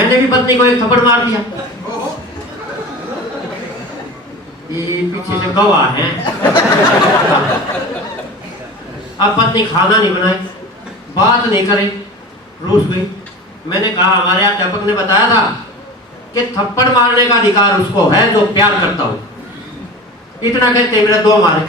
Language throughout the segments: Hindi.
मैंने भी पत्नी को एक थप्पड़ मार दिया। ये पीछे से गवाह है। अब पत्नी खाना नहीं बनाई, बात नहीं करे, रूस गई। मैंने कहा हमारे अध्यापक ने बताया था कि थप्पड़ मारने का अधिकार उसको है जो प्यार करता हो। इतना कहते मेरा 2 मारे।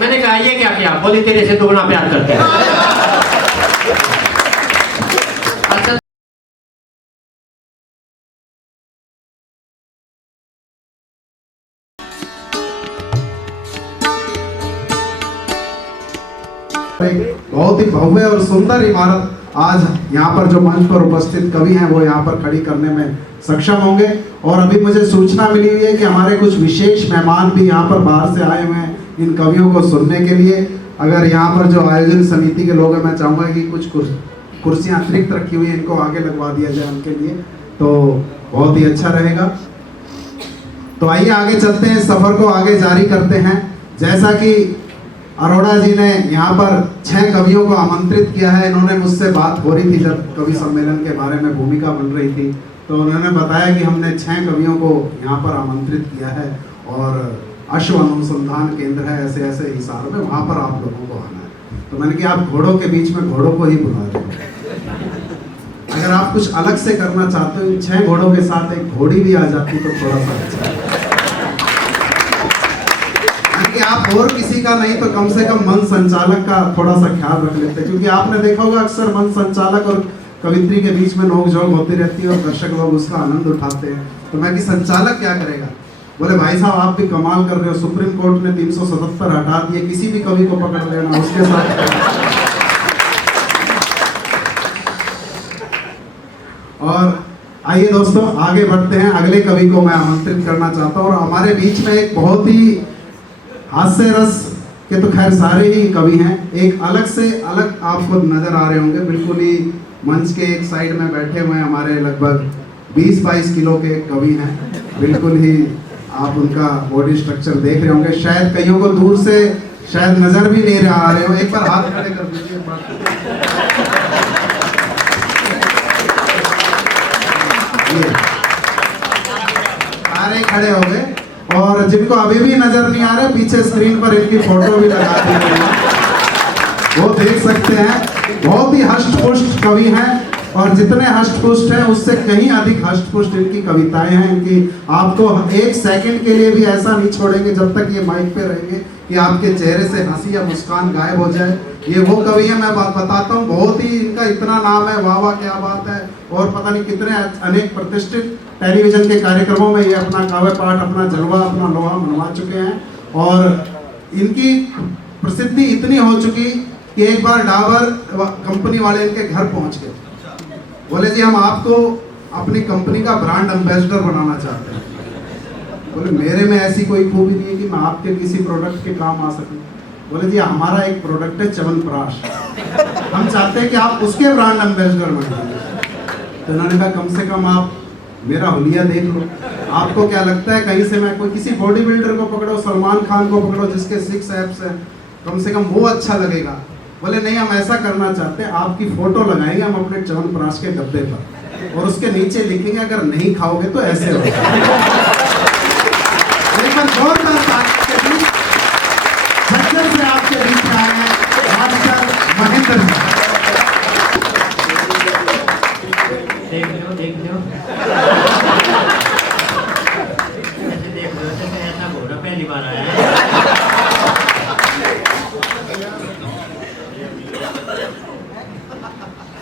मैंने कहा ये क्या किया? बोली तेरे से दुगना प्यार करते हैं। अच्छा, बहुत ही भव्य और सुंदर इमारत आज यहाँ पर जो मंच पर उपस्थित कवि हैं वो यहाँ पर खड़ी करने में सक्षम होंगे। और अभी मुझे सूचना मिली हुई है कि हमारे कुछ विशेष मेहमान भी यहाँ पर बाहर से आए हुए हैं इन कवियों को सुनने के लिए। अगर यहाँ पर जो आयोजन समिति के लोग हैं, मैं चाहूँगा कि कुछ कुर्सियाँ अतिरिक्त रखी हुई हैं, इनको आगे लगवा दिया जाए उनके लिए, तो बहुत ही अच्छा रहेगा। तो आइए आगे चलते हैं, सफ़र को आगे जारी करते हैं। जैसा कि अरोड़ा जी ने यहाँ पर 6 कवियों को आमंत्रित किया है। इन्होंने मुझसे बात हो रही थी जब कवि सम्मेलन के बारे में भूमिका बन रही थी, तो उन्होंने बताया कि हमने 6 कवियों को यहाँ पर आमंत्रित किया है और अश्व अनुसंधान केंद्र है ऐसे ऐसे हिसार में, वहाँ पर आप लोगों को आना है। तो मैंने कहा आप घोड़ों के बीच में घोड़ों को ही बुला रहे हो। अगर आप कुछ अलग से करना चाहते हो, 6 घोड़ों के साथ एक घोड़ी भी आ जाती तो थोड़ा सा अच्छा है। कि आप और किसी का नहीं तो कम से कम मंच संचालक का थोड़ा सा ख्याल रख लेते, क्योंकि आपने देखा होगा अक्सर मंच संचालक और कवित्री के बीच में नोक-झोंक होती रहती है और दर्शक लोग उसका आनंद उठाते हैं। तो मैं कि संचालक क्या करेगा? बोले भाई साहब आप भी कमाल कर रहे हो, सुप्रीम कोर्ट ने 377 हटा दिए, किसी भी कवि को पकड़ लेना उसके साथ। और आइए दोस्तों आगे बढ़ते हैं, अगले कवि को मैं आमंत्रित करना चाहता हूँ। और हमारे बीच में एक बहुत ही हास्य रस के तो खैर सारे ही कवि हैं, एक अलग से अलग आपको नजर आ रहे होंगे। बिल्कुल ही मंच के एक साइड में बैठे हुए हैं हमारे लगभग 20-22 किलो के कवि हैं। बिल्कुल ही आप उनका बॉडी स्ट्रक्चर देख रहे होंगे, शायद कईयों को दूर से शायद नजर भी नहीं आ रहे हो। एक बार हाथ खड़े कर दीजिए। सारे खड़े हो गए और जिनको अभी भी नजर नहीं आ रहे, पीछे स्क्रीन पर इनकी फोटो भी लगा दी गई है, वो देख सकते हैं। बहुत ही हष्ट-पुष्ट कवि हैं और जितने हष्ट-पुष्ट हैं उससे कहीं अधिक हष्ट-पुष्ट इनकी कविताएं हैं। इनकी आपको 1 सेकंड के लिए भी ऐसा नहीं छोड़ेंगे जब तक ये माइक पे रहेंगे कि आपके चेहरे से हंसी या मुस्कान गायब हो जाए। ये वो कवि है, मैं बताता हूँ, बहुत ही इनका इतना नाम है, वाह वाह क्या बात है। और पता नहीं कितने अनेक प्रतिष्ठित टेलीविजन के कार्यक्रमों में ये अपना काव्य पाठ, अपना जलवा, अपना लोहा मनवा चुके हैं। और इनकी प्रसिद्धि इतनी हो चुकी कि एक बार डाबर कंपनी वाले इनके घर पहुंच गए, बोले जी हम आपको अपनी कंपनी का ब्रांड एम्बेसडर बनाना चाहते हैं। बोले मेरे में ऐसी कोई खूबी नहीं है कि मैं आपके किसी प्रोडक्ट के काम आ सकूं। बोले जी हमारा एक प्रोडक्ट है च्यवनप्राश, हम चाहते हैं कि आप उसके ब्रांड एम्बेसडर बनिए। तो उन्होंने कहा कम से कम आप मेरा हुलिया देख लो, आपको क्या लगता है कहीं से मैं कोई किसी बॉडी बिल्डर को पकड़ो, सलमान खान को पकड़ो जिसके 6 एब्स हैं, कम से कम वो अच्छा लगेगा। बोले नहीं हम ऐसा करना चाहते हैं, आपकी फोटो लगाएंगे हम अपने च्यवनप्राश के डब्बे पर और उसके नीचे लिखेंगे अगर नहीं खाओगे तो ऐसे हो। से आपके बीच में आए हैं मास्टर महेंद्र जी। देख लो ऐसे देख लो, ऐसा घोड़ा पहली बार आया है।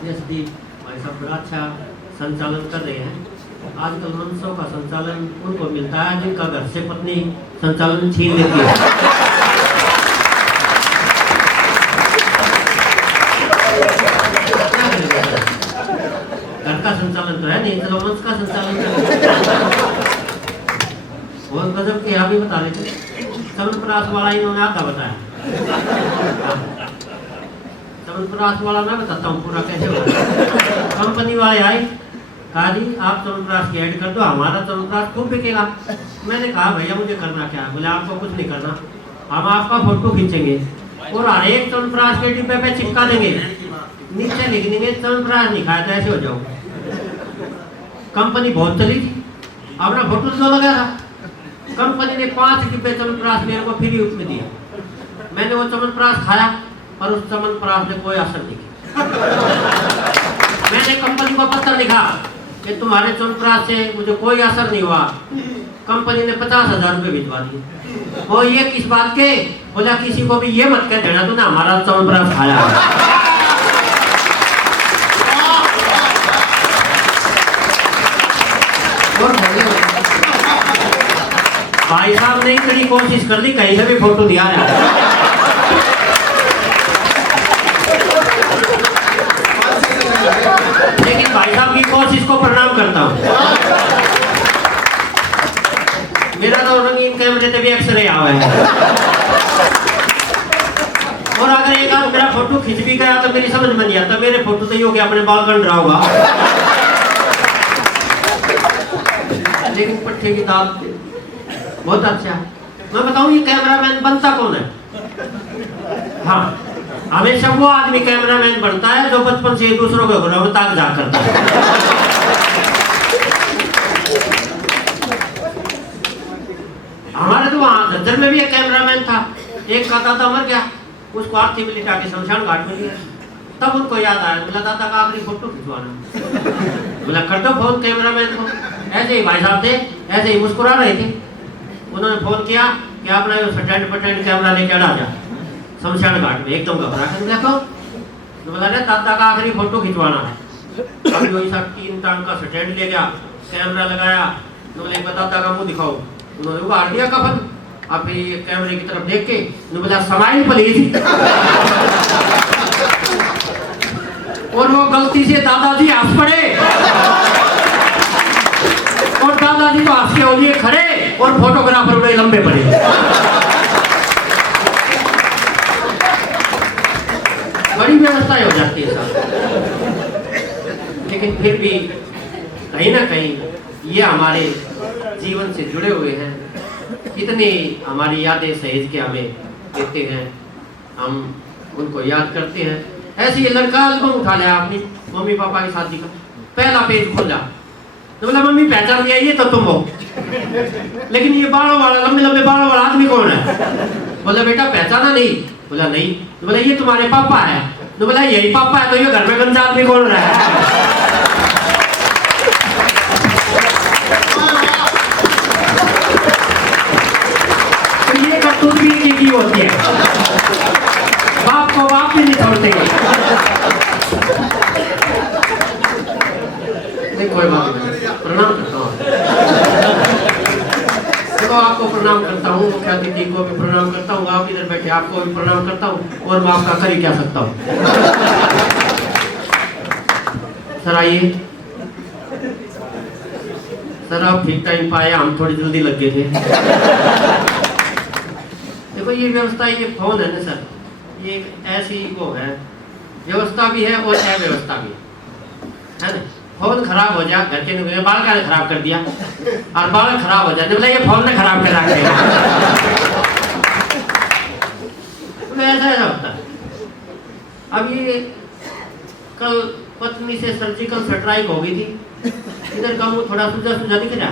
यशदीप भाई साहब बड़ा अच्छा संचालन कर रहे हैं। आजकल मंचों का संचालन उनको मिलता है जिनका घर से पत्नी संचालन छीन लेती है। घर का संचालन तो है नहीं, चलो मंच का संचालन बहुत गजब के यहाँ भी बता रहे थे। च्यवनप्राश वाला इन्होंने आधा बताया, च्यवनप्राश वाला मैं बताता हूँ पूरा कैसे होगा। कंपनी वाले आए, कहा जी आप च्यवनप्राश की ऐड कर दो, हमारा च्यवनप्राश खूब बिकेगा। मैंने कहा भैया मुझे करना क्या है? बोले आपको कुछ नहीं करना, हम आपका फोटो खींचेंगे और हर एक च्यवनप्राश के डिब्बे पे चिपका देंगे, नीचे लिख देंगे च्यवनप्राश नहीं खाया तो ऐसे हो जाओ। कंपनी बहुत चली थी, अपना फोटो तो लगा था। कंपनी ने 5 डिब्बे च्यवनप्राश मेरे को फ्री में दिया। मैंने वो च्यवनप्राश खाया और उस च्यवनप्राश ने कोई असर नहीं किया। मैंने कंपनी को पत्र लिखा कि तुम्हारे च्यवनप्राश से मुझे कोई असर नहीं हुआ। कंपनी ने 50,000 रुपये भिजवा दिए। वो ये किस बात के? बोला किसी को भी ये मत कह देना तूने हमारा च्यवनप्राश खाया। और भाई साहब ने कड़ी कोशिश कर ली, कहीं से भी फोटो दिया है। लेकिन भाई साहब की कोशिश को प्रणाम करता हूँ। मेरा तो रंगीन कैमरे से भी एक्सरे आवा है। और अगर एक आध मेरा फोटो खिंच भी गया तो मेरी समझ में नहीं आता, मेरे फोटो तो यो कि अपने बाल कट रहा होगा। लेकिन पट्टे की दाल बहुत अच्छा। मैं बताऊं ये कैमरामैन बनता कौन है? हाँ, हमेशा वो आदमी कैमरामैन बनता है जो बचपन से दूसरों के घरों में ताक झाक करता है। हमारे तो वहाँ झज्जर में भी एक कैमरामैन था। एक का दादा मर गया, उसको आरती में लिटा के शमशान घाट में लिया। तब उनको याद आया, बोला दादा का आखिरी फोटो खिंचवाना। बोला कर दो फोन कैमरामैन को। ऐसे ही भाई साहब थे, ऐसे ही मुस्कुरा रहे थे। उन्होंने फोन किया कि अपना स्टैंड पर कैमरा लेके आ जा शमशान घाट में। एकदम घबरा कर देखो तो बोला रे दादा का आखिरी फोटो खिंचवाना है। अभी वही सब 3 टन का स्टैंड ले गया, कैमरा लगाया। तो बोले दादा का मुंह दिखाओ। उन्होंने उगाड़ दिया कफन। अब फिर कैमरे की तरफ देख के बोला स्माइल प्लीज। और वो गलती से दादाजी हंस पड़े और दादाजी तो हंस के हो लिए खड़े और फोटोग्राफर में लंबे पड़े। बड़ी व्यवस्था हो जाती है साहब। लेकिन फिर भी कहीं ना कहीं ये हमारे जीवन से जुड़े हुए हैं। कितनी हमारी यादें सहेज के हमें देते हैं, हम उनको याद करते हैं। ऐसे ये लड़का एल्बम उठा लिया अपनी मम्मी पापा की शादी का, पहला पेज खोला तो बोला मम्मी पहचान गया ये तो तुम हो। लेकिन ये बालों वाला लंबे लंबे बालों वाला आदमी कौन है? बोला बेटा पहचाना नहीं? बोला नहीं। तो बोला ये तुम्हारे पापा है? तो बोला यही पापा है। तो ये घर में गंजा आदमी कौन रहा है? तो ये करतूत भी की होती है, बाप को बाप भी नहीं छोड़ते। नहीं कोई बात नहीं, प्रणाम करता हूँ। चलो आपको प्रणाम करता हूँ, मुख्य अतिथि को भी प्रणाम करता हूँ, आप इधर बैठे आपको भी प्रणाम करता हूँ। और मैं आपका कर ही क्या सकता हूँ। सर आइए। सर आप ठीक टाइम पाए, हम थोड़ी जल्दी लग गए थे। देखो ये व्यवस्था, ये फोन है ना सर, ये एक ऐसी वो है, व्यवस्था भी है और अव्यवस्था भी है ना। फोन खराब हो जाए, घर के बाल का खराब कर दिया और बाल खराब हो जाए, बोला ये फोन ने खराब कर रखा है। ऐसा होता है। अब ये कल पत्नी से सर्जिकल स्ट्राइक हो गई थी, इधर का मुंह थोड़ा सूजा सूजा दिख रहा।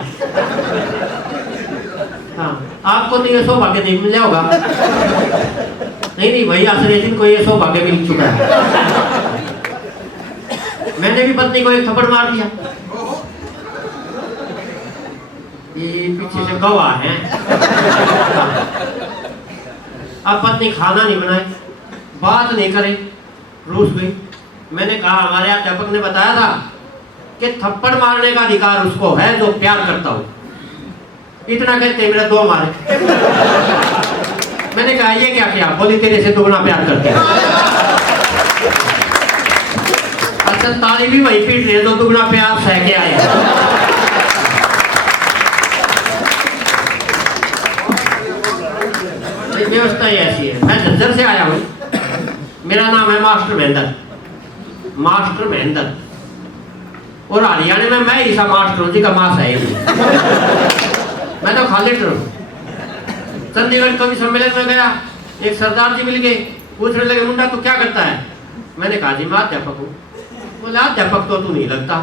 हाँ, आपको तो ये सौभाग्य नहीं मिल जाएगा। नहीं वही आश्रय जिनको ये सौभाग्य मिल चुका है। मैंने भी पत्नी को एक थप्पड़ मार दिया। ये पीछे से गवाह है। अब पत्नी खाना नहीं बनाए, बात नहीं करे, रूस गई। मैंने कहा हमारे अध्यापक ने बताया था कि थप्पड़ मारने का अधिकार उसको है जो प्यार करता हो। इतना कहते मेरा 2 मारे। मैंने कहा ये क्या किया? बोली तेरे से दुगना प्यार करते हैं। अच्छा ताली भी वही पीट रहे तो दुगना प्यार सह के आए। व्यवस्था ही ऐसी है। मैं झज्जर से आया हूँ, मेरा नाम है मास्टर महेंद्र। मास्टर महेंद्र। और हरियाणा में मैं ईसा मास्टर हूँ जी का मास है। मैं तो खाली हूँ। चंडीगढ़ कवि सम्मेलन में गया, एक सरदार जी मिल गए, पूछने लगे मुंडा तू क्या करता है? मैंने कहा जी मैं अध्यापक हूँ। बोले अध्यापक तो तू नहीं लगता।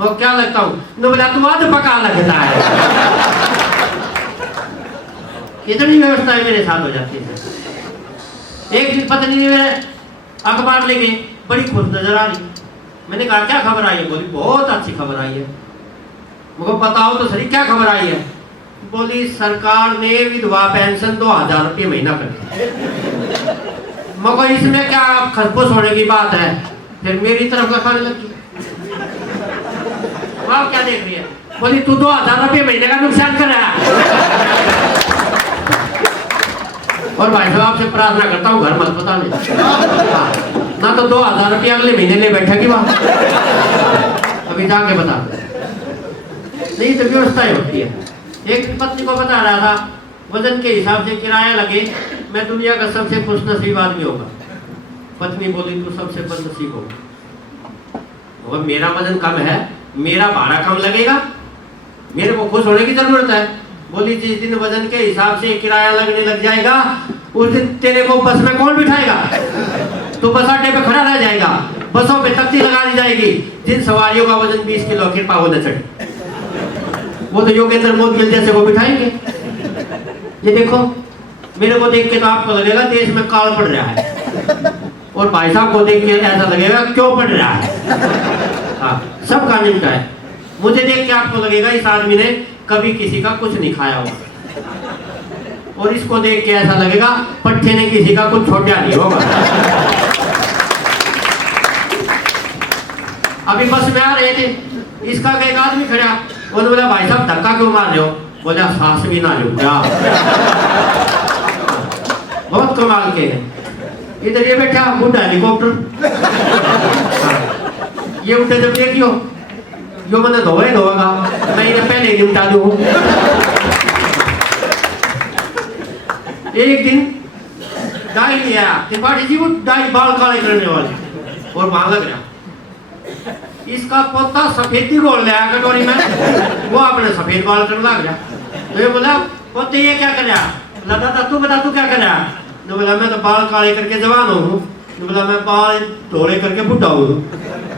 वो क्या लगता हूँ? तो बोला तू आध पका लगता है। इतनी व्यवस्थाएं मेरे साथ हो जाती है। एक दिन पत्नी ने मेरे अखबार लेके बड़ी खुश नजर आ रही। मैंने कहा क्या खबर आई है? बोली बहुत अच्छी खबर आई है। मुझको बताओ तो सही क्या खबर आई है? बोली सरकार ने विधवा पेंशन 2000 रुपये महीना कर दिया। मगर इसमें क्या खुश होने की बात है? फिर मेरी तरफ का खाने लगी। आप क्या देख रही है? बोली तू 2000 रुपये महीने का नुकसान कर रहा है। और भाई साहब आपसे प्रार्थना करता हूँ घर मत पता नहीं। ना तो 2000 रुपया अगले महीने ले बैठा कि वहां अभी जाके बता नहीं तो व्यवस्थाएं होती है। एक पत्नी को बता रहा था वजन के हिसाब से किराया लगे मैं दुनिया का सबसे खुशनसीब आदमी होगा। पत्नी बोली तू सबसे बदनसीब होगा। और मेरा वजन कम है, मेरा भाड़ा कम लगेगा, मेरे को खुश होने की जरूरत है। बोली जिस दिन वजन के हिसाब से किराया लगने लग जाएगा उस दिन तेरे को बस में कौन बिठाएगा? तो बस अड्डे पे खड़ा रह जाएगा। बसों पे तख्ती लगा दी जाएगी जिन सवारियों का वजन 20 किलो कृपा हो न चढ़े वो तो योगेंद्र मोदगिल जैसे को बिठाएंगे। ये देखो मेरे को देख के तो आपको लगेगा देश में काल पड़ रहा है और भाई साहब को देख के ऐसा लगेगा क्यों पड़ रहा है। हाँ सबका निपटा है। मुझे देख के आपको लगेगा इस आदमी ने कभी किसी का कुछ नहीं खाया होगा और इसको देख के ऐसा लगेगा पट्टे ने किसी का कुछ छोड़ा नहीं होगा। अभी बस में आ रहे थे इसका एक आदमी खड़ा उन्होंने बोला भाई साहब धक्का क्यों मार रहे हो? बोला सांस भी ना लो क्या। बहुत कमाल के हैं। इधर ये बैठा बुढ़ा हेलीकॉप्टर ये उठे जब देखियो जो मैंने धोए धोएगा मैं इन्हें पहले निपटा दूं। एक दिन डाई लिया त्रिपाठी जी वो डाई बाल काले करने वाले और वहां लग रहा इसका पोता सफेदी बोल रहा है कटोरी में वो अपने सफेद बाल करने लग गया। तो ये बोला पोते ये क्या कर रहा? बोला दादा तू बता तू क्या कर रहा? तो बोला मैं तो बाल काले करके जवान हूँ। तो बोला मैं बाल धोले करके बुढ़ा हूँ।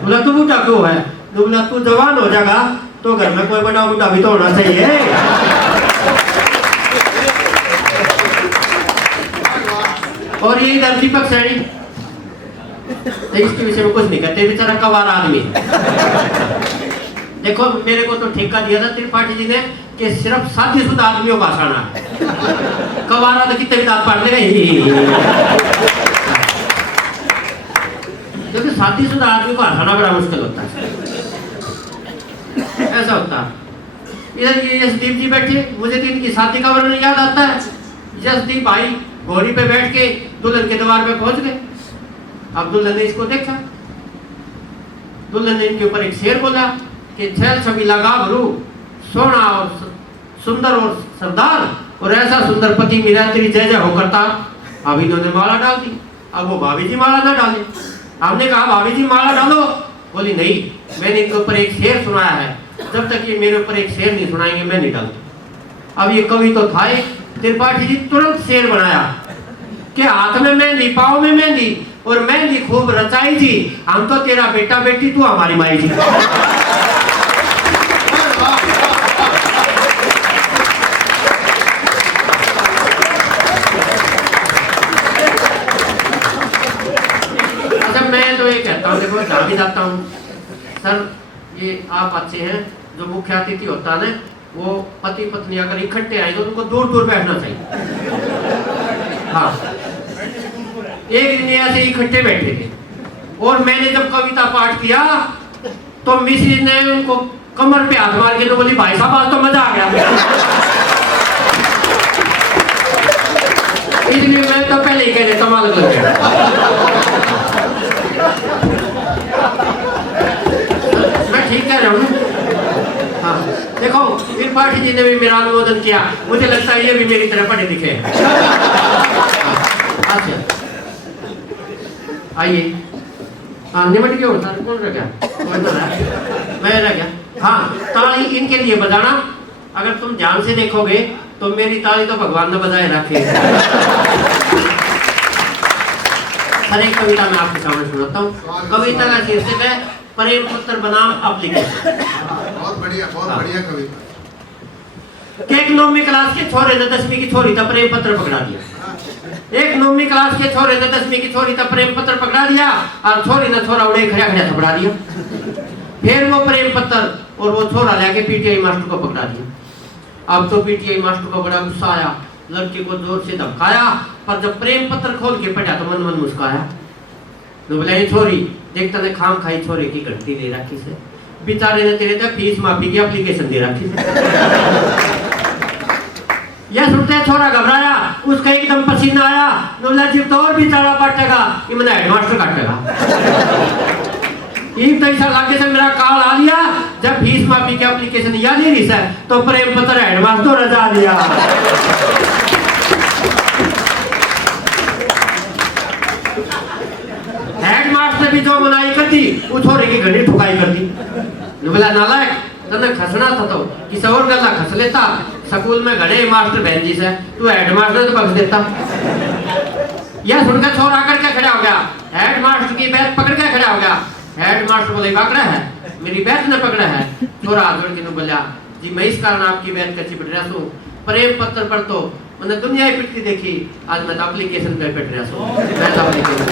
बोला तू बुढ़ा क्यों है? तो बोला तू जवान हो जाएगा तो घर में कोई बड़ा बुढ़ा भी तो होना चाहिए। और ये इधर दीपक सैनी इसके विषय में कुछ नहीं कहते बेचारा कवार आदमी। देखो मेरे को तो ठेका दिया था त्रिपाठी जी ने कि सिर्फ शादीशुदा आदमियों का हंसाना है। कवारा तो कितने भी दांत पाड़ लेगा क्योंकि शादीशुदा आदमी को हंसाना बड़ा मुश्किल होता है। ऐसा होता है। इधर ये यशदीप जी बैठे मुझे तो इनकी शादी का वर्णन याद आता है। यशदीप भाई घोड़ी पे बैठ के दुल्हन के द्वार पे पहुंच गए। अब दुल्हन ने इसको देखा। दुल्हन ने इनके ऊपर एक शेर बोला कि छैल छबीला गाभरू सोना और सुंदर और सरदार और ऐसा सुंदर पति मेरा तेरी जय जय हो करता। अब इन्होंने माला डाल दी। अब वो भाभी जी माला ना डाले। हमने कहा भाभी जी माला डालो। बोली नहीं मैंने इनके ऊपर एक शेर सुनाया है जब तक ये मेरे ऊपर एक शेर नहीं सुनाएंगे मैं नहीं डालता। अब ये कवि तो था त्रिपाठी जी तुरंत शेर बनाया कि हाथ में मेहंदी पाँव में मेहंदी और मेहंदी खूब रचाई जी हम तो तेरा बेटा बेटी तू हमारी माई जी। अच्छा मैं तो ये कहता हूँ देखो जहाँ भी जाता हूँ सर ये आप अच्छे हैं। जो मुख्य अतिथि होता है वो पति पत्नी अगर इकट्ठे आए तो उनको दूर दूर बैठना चाहिए। हाँ एक दिन ऐसे इकट्ठे बैठे थे और मैंने जब कविता पाठ किया तो मिसेज ने उनको कमर पे हाथ मार के तो बोली भाई साहब आज तो मजा आ गया। इसलिए मैं तो पहले ही कह देता हूँ अलग लग गया। मैं ठीक कह रहा हूँ। हाँ देखो त्रिपाठी जी ने भी मेरा अनुमोदन किया। मुझे लगता है ये भी मेरी तरह पढ़े लिखे हैं। अच्छा आइए। हाँ निमट क्यों सर कौन रह गया? मैं रह गया। हाँ ताली इनके लिए बजाना। अगर तुम ध्यान से देखोगे तो मेरी ताली तो भगवान ने बजाए रखे। हर एक कविता में आपके सामने सुनाता हूँ। कविता का शीर्षक है प्रेम पत्र बनाम एप्लीकेशन। बहुत बढ़िया कविता। एक 9वीं क्लास के छोरे ने 10वीं की छोरी तब प्रेम पत्र पकड़ा दिया। एक 9वीं क्लास के छोरे ने 10वीं की छोरी तब प्रेम पत्र पकड़ा दिया और छोरी ने छोरा उड़े खड़ा खड़ा थपड़ा दिया। फिर वो प्रेम पत्र और वो छोरा लेके पीटीआई मास्टर को पकड़ा दिया। अब तो पीटीआई मास्टर को बड़ा गुस्सा आया, लड़के को जोर से धमकाया, पर जब प्रेम पत्र खोल के पढ़ा तो मन मन मुस्काया। तो बोला ये छोरी देख तने खाम खाई छोरे की घंटी दे रखी से, बेचारे ने तेरे तक फीस माफी की एप्लीकेशन दे रखी से। यह सुनते छोरा घबराया, उसका एकदम पसीना आया। बोला जी तो और बेचारा पटेगा, ये मैंने हेडमास्टर काटेगा। इन तैसा लागे से मेरा काल आ लिया, जब फीस माफी की एप्लीकेशन याद ही नहीं सर तो प्रेम पत्र हेडमास्टर रजा दिया। हेडमास्टर भी जो मनाई कर दी वो छोरे की घड़ी ठुकाई कर दी। बोला नालायक तने खसना था तो किसी और गला खस लेता, स्कूल में घड़े मास्टर बहन जी से तू हेडमास्टर तो बख्श देता। यह सुनकर छोरा आकर के खड़ा हो गया, हेडमास्टर की बैत पकड़ के खड़ा हो गया। हेडमास्टर बोले पकड़ा है, मेरी बैत ने पकड़ा है। छोरा हाथ जोड़ के बोला जी मैं इस कारण आपकी बैत कैसी पिट रहा हूँ, प्रेम पत्र पर तो मैंने दुनिया ही पिटती देखी, आज मैं तो एप्लीकेशन पे पिट रहा हूँ। मैं तो एप्लीकेशन